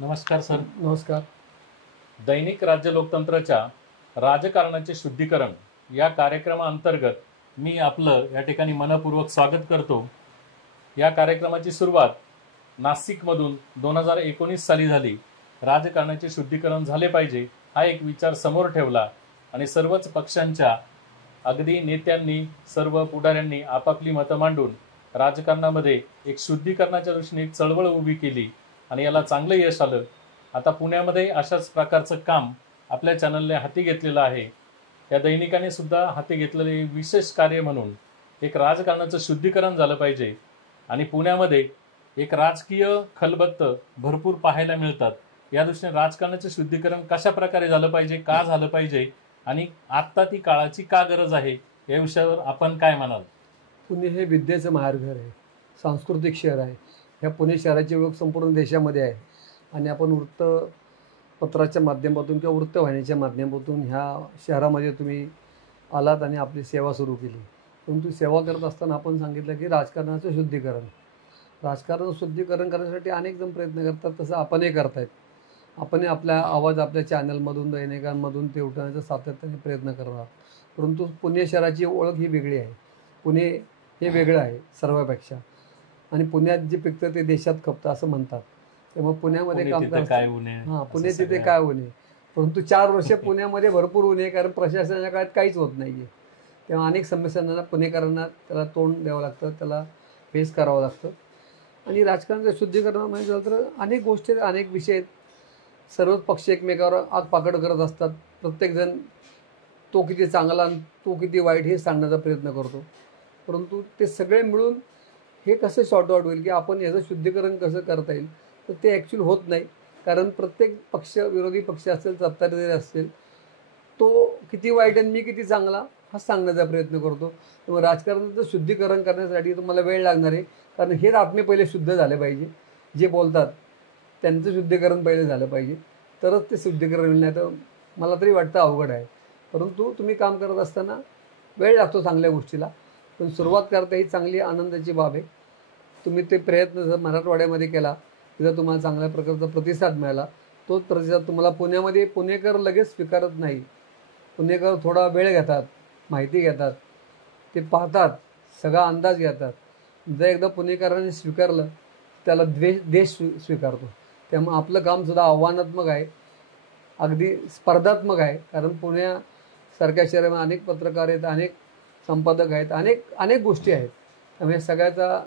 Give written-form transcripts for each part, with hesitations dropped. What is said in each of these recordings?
नमस्कार सर. नमस्कार. दैनिक राज्य लोकतंत्राच्या राजकारणाचे शुद्धीकरण या कार्यक्रमाअंतर्गत मी आपलं या ठिकाणी मनपूर्वक स्वागत करतो. या कार्यक्रमाची सुरुवात नाशिकमधून 2019 साली झाली. राजकारणाचे शुद्धीकरण झाले पाहिजे हा एक विचार समोर ठेवला आणि सर्वच पक्षांच्या अगदी नेत्यांनी सर्व पुढाऱ्यांनी आपापली मतं मांडून राजकारणामध्ये एक शुद्धीकरणाच्या दृष्टीने एक चळवळ उभी केली आणि याला चांगलं यश आलं. आता पुण्यामध्ये अशाच प्रकारचं काम आपल्या चॅनलने हाती घेतलेलं आहे. या दैनिकाने सुद्धा हाती घेतलेले विशेष कार्य म्हणून एक राजकारणाचं शुद्धीकरण झालं पाहिजे आणि पुण्यामध्ये एक राजकीय खलबत्त भरपूर पाहायला मिळतात. या दृष्टीने राजकारणाचं शुद्धीकरण कशा प्रकारे झालं पाहिजे, का झालं पाहिजे आणि आत्ता ती काळाची का गरज आहे या विषयावर आपण काय म्हणाल? पुणे हे विद्येचं माहेरघर आहे, सांस्कृतिक शहर आहे. ह्या पुणे शहराची ओळख संपूर्ण देशामध्ये आहे आणि आपण वृत्तपत्राच्या माध्यमातून किंवा वृत्तवाहिनीच्या माध्यमातून ह्या शहरामध्ये तुम्ही आलात आणि आपली सेवा सुरू केली. परंतु सेवा करत असताना आपण सांगितलं की राजकारणाचं शुद्धीकरण करण्यासाठी अनेक जण प्रयत्न करतात, तसं आपणही करतायत. आपण आपला आवाज आपल्या चॅनलमधून दैनिकांमधून ते उठवण्याचा सातत्याने प्रयत्न करणार. परंतु पुणे शहराची ओळख ही वेगळी आहे. पुणे हे वेगळं आहे सर्वापेक्षा आणि पुण्यात जे पिकतं ते देशात खपतं असं म्हणतात. त्यामुळे पुण्यामध्ये काम करतात. पुणे तिथे काय ऊन आहे. परंतु 4 वर्ष पुण्यामध्ये भरपूर ऊन आहे, कारण प्रशासनाच्या काळात काहीच होत नाही आहे. तेव्हा अनेक समस्यांना पुणेकरांना त्याला तोंड द्यावं लागतं, त्याला फेस करावं लागतं. आणि राजकारणाचं शुद्धीकरण म्हणजे झालं तर अनेक गोष्टी अनेक विषय आहेत. सर्वच पक्ष एकमेकावर आगपाकड करत असतात. प्रत्येकजण तो किती चांगला आणि तो किती वाईट हे सांगण्याचा प्रयत्न करतो. परंतु ते सगळे मिळून हे कसं सॉर्ट आउट होईल की आपण याचं शुद्धीकरण कसं करता येईल, तर ते ॲक्च्युअली होत नाही. कारण प्रत्येक पक्ष, विरोधी पक्ष असेल, सत्ताधारी असेल, तो किती वाईट आणि मी किती चांगला हा सांगण्याचा प्रयत्न करतो. त्यामुळे राजकारणाचं शुद्धीकरण करण्यासाठी तुम्हाला वेळ लागणार आहे, कारण हे आत्मे पहिले शुद्ध झाले पाहिजे. जे बोलतात त्यांचं शुद्धीकरण पहिले झालं पाहिजे, तरच ते शुद्धीकरण होईल. नाही तर मला तरी वाटतं अवघड आहे. परंतु तुम्ही काम करत असताना वेळ लागतो चांगल्या गोष्टीला, पण सुरुवात करता ही चांगली आनंदाची बाब आहे. तुम्ही ते प्रयत्न जर मराठवाड्यामध्ये केला, तिथं तुम्हाला चांगल्या प्रकारचा प्रतिसाद मिळाला. तोच प्रतिसाद तुम्हाला पुण्यामध्ये पुणेकर लगेच स्वीकारत नाही. पुणेकर थोडा वेळ घेतात, माहिती घेतात, ते पाहतात, सगळा अंदाज घेतात. जर एकदा पुणेकरांनी स्वीकारलं त्याला देश स्वीकारतो. त्यामुळे आपलं कामसुद्धा आव्हानात्मक आहे, अगदी स्पर्धात्मक आहे. कारण पुण्यासारख्या शहरामध्ये अनेक पत्रकार आहेत, अनेक संपादक आहेत, अनेक गोष्टी आहेत. त्यामुळे सगळ्याचा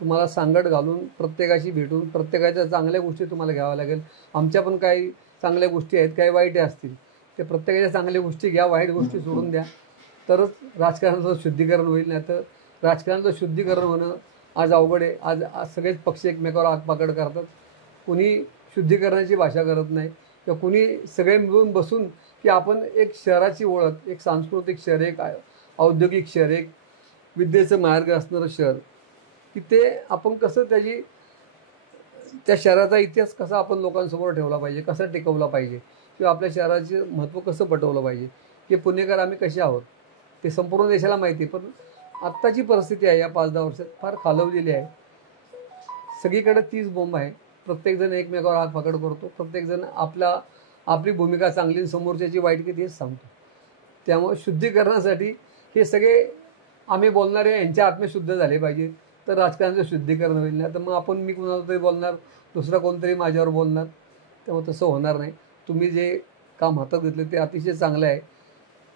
तुम्हाला सांगड घालून प्रत्येकाशी भेटून प्रत्येकाच्या चांगल्या गोष्टी तुम्हाला घ्याव्या लागेल. आमच्या पण काही चांगल्या गोष्टी आहेत, काही वाईट असतील. ते प्रत्येकाच्या चांगल्या गोष्टी घ्या, वाईट गोष्टी सोडून द्या, तरच राजकारणाचं शुद्धीकरण होईल. नाही तर राजकारणाचं शुद्धीकरण होणं आज अवघड आहे. आज सगळेच पक्ष एकमेकावर आगपाकड करतात. कुणी शुद्धीकरणाची भाषा करत नाही किंवा कुणी सगळे मिळून बसून की आपण एक शहराची ओळख, एक सांस्कृतिक शहर, एक औद्योगिक शहर, एक विद्येचं मार्ग असणारं शहर, की ते आपण कसं त्या शहराचा इतिहास कसा आपण लोकांसमोर ठेवला पाहिजे, कसा टिकवला पाहिजे, किंवा आपल्या शहराचे महत्त्व कसं पटवलं पाहिजे, की पुणेकर आम्ही कसे आहोत ते संपूर्ण देशाला माहिती आहे. पण आत्ताची परिस्थिती आहे या 5-10 वर्षात फार खालवलेली आहे. सगळीकडे तीच बोंब आहे. प्रत्येकजण एकमेकावर आगपाकड करतो. प्रत्येकजण आपली भूमिका चांगली, समोरच्याची वाईट किती हेच सांगतो. त्यामुळे शुद्धीकरणासाठी हे सगळे आम्ही बोलणारे यांच्या आत्मे शुद्ध झाले पाहिजे, तर राजकारणाचं शुद्धीकरण होईल. नाही तर मग मी कुणाला तरी बोलणार, दुसरा कोणतरी माझ्यावर बोलणार. त्यामुळे तसं होणार नाही. तुम्ही जे काम हातात घेतलं ते अतिशय चांगलं आहे.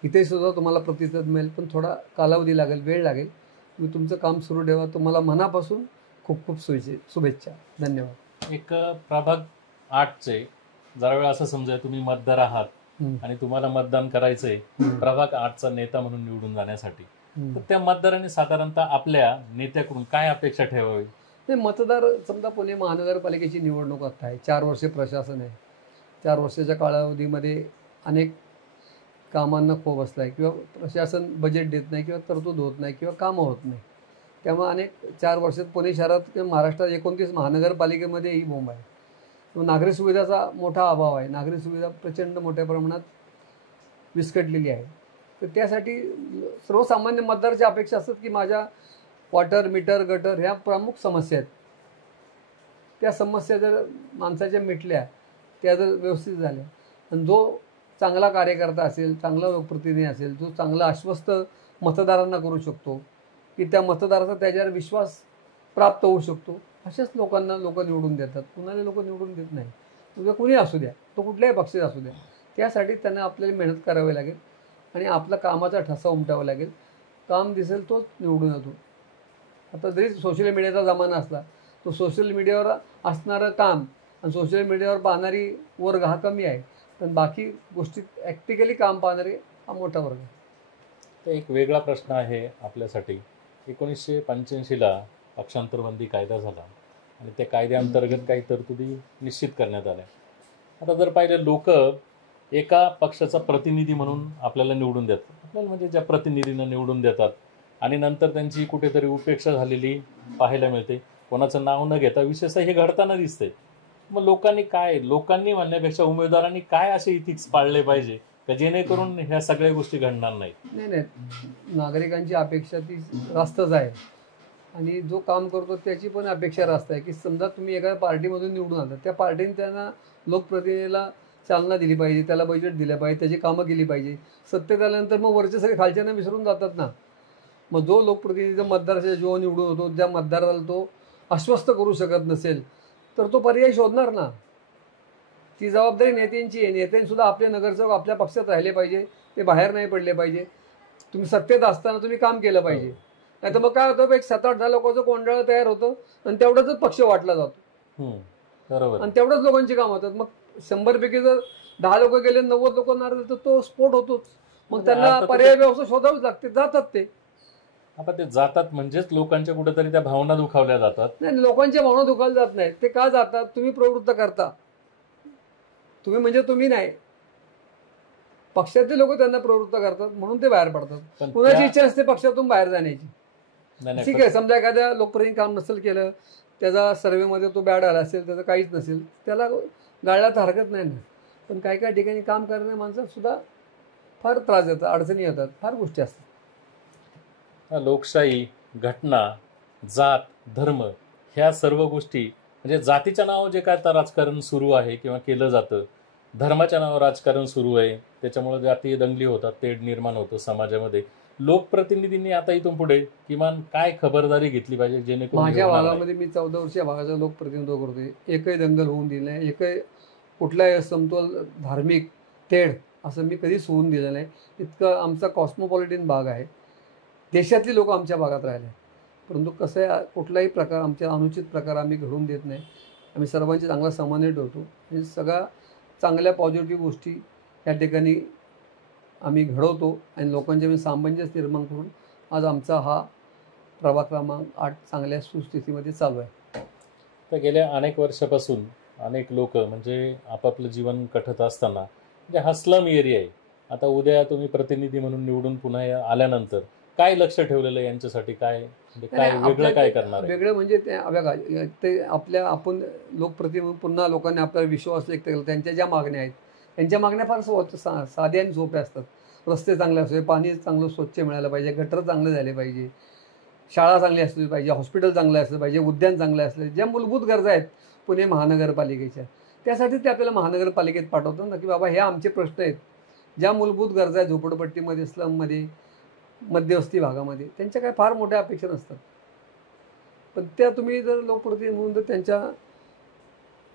इथे सुद्धा तुम्हाला प्रतिसाद मिळेल, पण थोडा कालावधी लागेल, वेळ लागेल. तुम्ही तुमचं काम सुरू ठेवा. तुम्हाला मनापासून खूप खूप शुभेच्छा. धन्यवाद. एक प्रभाग 8चे जरा वेळ असं समजा तुम्ही मतदार आहात आणि तुम्हाला मतदान करायचंय प्रभाग 8चा नेता म्हणून निवडून जाण्यासाठी, तर त्या मतदारांनी साधारणतः आपल्या नेत्याकडून काय अपेक्षा ठेवावी? ते मतदार समजा पुणे महानगरपालिकेची निवडणूक आता आहे, 4 वर्षे प्रशासन आहे. 4 वर्षाच्या कालावधीमध्ये अनेक कामांना खो बसला आहे, किंवा प्रशासन बजेट देत नाही, किंवा तरतूद होत नाही, किंवा कामं होत नाही. त्यामुळे अनेक 4 वर्षात पुणे शहरात किंवा महाराष्ट्रात 29 महानगरपालिकेमध्ये ही बोंब आहे. नागरी सुविधाचा मोठा अभाव आहे. नागरी सुविधा प्रचंड मोठ्या प्रमाणात विस्कटलेली आहे. तर त्यासाठी सर्वसामान्य मतदाराच्या अपेक्षा असतात की माझ्या वॉटर, मीटर, गटर ह्या प्रमुख समस्या आहेत, त्या समस्या जर माणसाच्या मिटल्या, त्या जर व्यवस्थित झाल्या, आणि जो चांगला कार्यकर्ता असेल, चांगला लोकप्रतिनिधी असेल, जो चांगला आश्वस्त मतदारांना करू शकतो, की त्या मतदाराचा त्याच्यावर विश्वास प्राप्त होऊ शकतो, अशाच लोकांना लोक निवडून देतात. कुणाला लोक निवडून देत नाही. उद्या कुणी असू द्या, तो कुठल्याही पक्षाचा असू द्या, त्यासाठी त्यांना आपल्याला मेहनत करावी लागेल आणि आपला कामाचा ठसा उमटावा लागेल. काम दिसेल तोच निवडून येतो. आता जरी सोशल मीडियाचा जमाना असला, तो सोशल मीडियावर असणारं काम आणि सोशल मीडियावर पाहणारी वर्ग हा कमी आहे, पण बाकी गोष्टीत ॲक्टिकली काम पाहणारे हा मोठा वर्ग आहे. तर एक वेगळा प्रश्न आहे आपल्यासाठी. 1985ला पक्षांतरबंदी कायदा झाला आणि त्या कायद्याअंतर्गत काही तरतुदी निश्चित करण्यात आल्या. आता जर पाहिलं, लोक एका पक्षाचा प्रतिनिधी म्हणून आपल्याला निवडून देतात, आपल्याला म्हणजे ज्या प्रतिनिधींना निवडून देतात, आणि नंतर त्यांची कुठेतरी उपेक्षा झालेली पाहायला मिळते. कोणाचं नाव न घेता विशेषतः हे घडताना दिसतंय. मग लोकांनी म्हणण्यापेक्षा उमेदवारांनी काय असे इथिक्स पाळले पाहिजे का जेणेकरून ह्या सगळ्या गोष्टी घडणार नाहीत? नाही, नागरिकांची अपेक्षा ती रास्तच आहे, आणि जो काम करतो त्याची पण अपेक्षा रास्त आहे. की समजा तुम्ही एका पार्टीमधून निवडून आला, त्या पार्टीने त्यांना लोकप्रतिनिधीला चालना दिली पाहिजे, त्याला बजेट दिलं पाहिजे, त्याची कामं केली पाहिजे. सत्तेत आल्यानंतर मग वरचे सगळे खालच्यांना विसरून जातात ना. मग जो लोकप्रतिनिधी मतदाराच्या जो निवडून होतो, ज्या मतदाराला तो आश्वस्त करू शकत नसेल, तर तो पर्याय शोधणार ना. ती जबाबदारी नेत्यांची आहे. नेत्यांनी सुद्धा आपले नगरसेवक आपल्या पक्षात राहिले पाहिजे, ते बाहेर नाही पडले पाहिजे. तुम्ही सत्तेत असताना तुम्ही काम केलं पाहिजे. नाही तर मग काय होतं, एक 7-8 लोकांचं कोंडाळं तयार होतं आणि तेवढाच पक्ष वाटला जातो. बरोबर. आणि तेवढंच लोकांची काम होतात. मग 100 पैकी जर 10 लोक गेले, 90 लोक नाराज, तर तो स्फोट होतोच. मग त्यांना पर्याय व्यवस्था शोधावीच लागते. जातात ते. आपण ते जातात म्हणजेच लोकांच्या कुठेतरी त्या भावना दुखावल्या जातात. नाही, लोकांच्या भावना दुखावल्या जात नाही. ते का जातात? तुम्ही प्रवृत्त करता. तुम्ही म्हणजे तुम्ही नाही, पक्षातले लोक त्यांना प्रवृत्त करतात, म्हणून ते बाहेर पडतात. कुणाची इच्छा असते पक्षातून बाहेर जाण्याची. ठीक आहे, समजा एखाद्या लोकप्रतिनिधी काम नसेल केलं, त्याचा सर्व्हेमध्ये तो बॅड आला असेल, त्याचं काहीच नसेल, त्याला गाळला तर हरकत नाही ना. पण काही काही ठिकाणी काम करणाऱ्या माणसात सुद्धा फार त्रास येतात, अडचणी येतात, फार गोष्टी असतात. लोकशाही, घटना, जात, धर्म ह्या सर्व गोष्टी, म्हणजे जातीच्या नावावर जे काय आता राजकारण सुरू आहे किंवा केलं जातं, धर्माच्या नावावर राजकारण सुरू आहे, त्याच्यामुळे जातीय दंगली होतात, तेढ निर्माण होतं समाजामध्ये. लोकप्रतिनिधींनी आता इथून पुढे किमान काय खबरदारी घेतली पाहिजे जेणेकरून? माझ्या भागामध्ये मी 14 वर्ष या भागाचा लोकप्रतिनिधित्व करतोय. एकही दंगल होऊन दिली नाही, एकही कुठलाही समतोल धार्मिक तेढ असं मी कधीच होऊन दिलं नाही. इतकं आमचा कॉस्मोपॉलिटन भाग आहे. देशातली लोक आमच्या भागात राहिले, परंतु कसं आहे, कुठलाही प्रकार, आमच्या अनुचित प्रकार आम्ही घडवून देत नाही. आम्ही सर्वांची चांगला समन्वय ठेवतो. म्हणजे सगळ्या चांगल्या पॉझिटिव्ह गोष्टी या ठिकाणी आम्ही घडवतो आणि लोकांच्या सामंजस्य निर्माण करून आज आमचा हा प्रभाग क्रमांक 8 चांगल्या सुस्थितीमध्ये चालू आहे. तर गेल्या अनेक वर्षापासून अनेक लोक म्हणजे आपापलं जीवन कठत असताना, म्हणजे हा स्लम एरिया आहे. आता उद्या तुम्ही प्रतिनिधी म्हणून निवडून पुन्हा आल्यानंतर काय लक्ष ठेवलेलं आहे यांच्यासाठी? काय वेगळं काय करणार? वेगळं म्हणजे ते आपण लोकप्रतिनिधी पुन्हा लोकांनी आपल्याला विश्वास व्यक्त केला. त्यांच्या ज्या मागण्या आहेत, त्यांच्या मागण्या फार साध्या आणि सोप्या असतात. रस्ते चांगले असले, पाणी चांगलं स्वच्छ मिळालं पाहिजे, गटर चांगले झाले पाहिजे, शाळा चांगली असली पाहिजे, हॉस्पिटल चांगले असलं पाहिजे, उद्यान चांगले असले, ज्या मूलभूत गरजा आहेत पुणे महानगरपालिकेच्या, त्यासाठी ते आपल्याला महानगरपालिकेत पाठवतात ना, की बाबा हे आमचे प्रश्न आहेत. ज्या मूलभूत गरजा आहेत झोपडपट्टीमध्ये, स्लममध्ये, मध्यवस्ती भागामध्ये, त्यांच्या काय फार मोठ्या अपेक्षा नसतात. पण त्या तुम्ही जर लोकप्रतिनिधी म्हणून जर त्यांच्या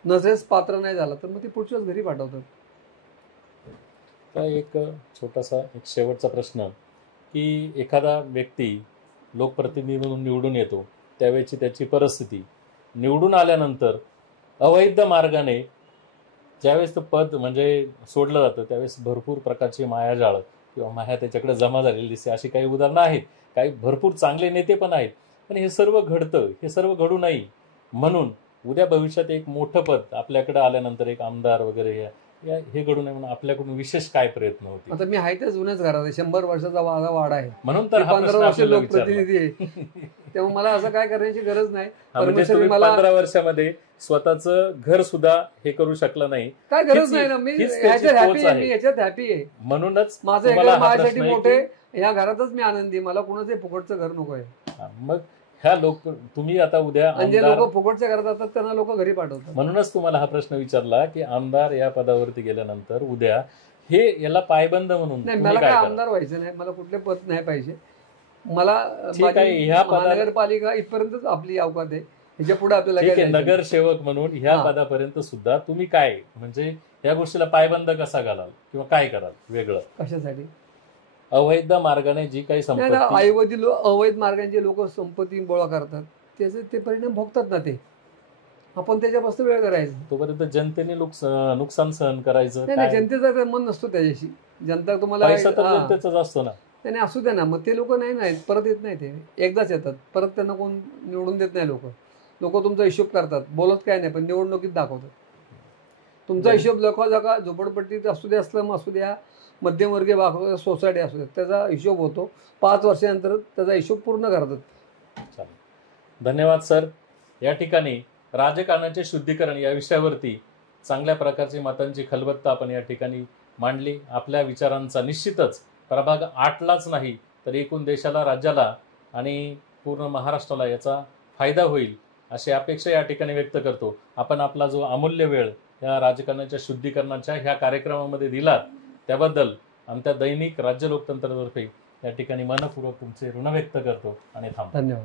नजरेस पात्र नाही झाला, तर मग ते पुढच्याच घरी पाठवतात. तर एक छोटासा एक शेवटचा प्रश्न, की एखादा व्यक्ती लोकप्रतिनिधी म्हणून निवडून येतो, त्यावेळेची त्याची परिस्थिती, निवडून आल्यानंतर अवैध मार्गाने ज्यावेळेस ते पद म्हणजे सोडलं जातं, त्यावेळेस भरपूर प्रकारची मायाजाळ किंवा माया त्याच्याकडे जमा झालेली दिसते. अशी काही उदाहरणं आहेत. काही भरपूर चांगले नेते पण आहेत. पण हे सर्व घडतं, हे सर्व घडू नये म्हणून उद्या भविष्यात एक मोठं पद आपल्याकडे आल्यानंतर, एक आमदार वगैरे हे घडू नये म्हणून आपल्याकडून विशेष काय प्रयत्न होते? आता मी आहे त्या जुन्याच घरात आहे. 100 वर्षाचा माझा वाडा आहे, म्हणून तर 15 वर्ष लोकप्रतिनिधी आहे. तेव्हा मला असं काय करण्याची गरज नाही. म्हणजे मला 15 वर्षामध्ये स्वतःचं घर सुद्धा हे करू शकलं नाही, काय गरज नाही ना. मी ह्याच्यात हॅपी आहे. म्हणूनच माझं घर माझ्यासाठी मोठे, या घरातच मी आनंदी. मला कुणाचं फुकटचं घर नको आहे. मग ह्या लोक तुम्ही आता उद्या आणि जे आमदार, लोक फुकटच्या घरात जातात त्यांना लोक घरी पाठवतात. म्हणूनच तुम्हाला हा प्रश्न विचारला की आमदार या पदावरती गेल्यानंतर उद्या हे याला पायबंद म्हणून नाही, तुम्ही मला काय काय कराल? आमदार व्हायचं नाही, मला कुठले पद नाही पाहिजे. मला ठीक आहे, माझी ह्या पदाला- महानगरपालिका इथपर्यंतच आपली अवकात आहे. ह्याच्या पुढे आपल्याला ठीक काय आहे, जायचं नाही. नगरसेवक म्हणून ह्या हा. पदापर्यंत सुद्धा तुम्ही काय म्हणजे या गोष्टीला पायबंद कसा घालाल किंवा काय कराल वेगळं? कशासाठी? अवैध मार्गाने जी काही नाही ना, संपत्ती, अवैध मार्गांचे लोक संपत्ती गोळा करतात, त्याचे ते परिणाम भोगतात ना. ते आपण त्याच्यापासून वेळ करायचं तोपर्यंत जनतेने नुकसान सहन करायचं नाही. काय? जनतेचा तर मन नसतो त्याच्याशी. जनता तुम्हाला पैसा तर हा. जनतेचाच असतो ना. नाही नाही, असू द्या ना. मग ते लोक नाही परत येत नाही. ते एकदाच येतात, परत त्यांना कोण निवडून देत नाही. लोक तुमचा हिशोब करतात, बोलत काय नाही, पण निवडणुकीत दाखवतात. तुमचा हिशोब लखा झोपडपट्टीत असू द्या, स्लम असू द्या, मध्यमवर्गीय भाग सोसायटी असू द्या, त्याचा हिशोब होतो. 5 वर्षानंतर त्याचा हिशोब पूर्ण करतात. चालेल. धन्यवाद सर. या ठिकाणी राजकारणाचे शुद्धीकरण या विषयावरती चांगल्या प्रकारची मतांची खलबत्ता आपण या ठिकाणी मांडली. आपल्या विचारांचा निश्चितच प्रभाग 8लाच नाही तर एकूण देशाला, राज्याला आणि पूर्ण महाराष्ट्राला याचा फायदा होईल अशी अपेक्षा या ठिकाणी व्यक्त करतो. आपण आपला जो अमूल्य वेळ या राजकारणाच्या शुद्धीकरणाच्या ह्या कार्यक्रमामध्ये दिलात त्याबद्दल आमच्या दैनिक राज्य लोकतंत्रातर्फे या ठिकाणी मनपूर्वक तुमचे ऋण व्यक्त करतो आणि थांबतो. धन्यवाद.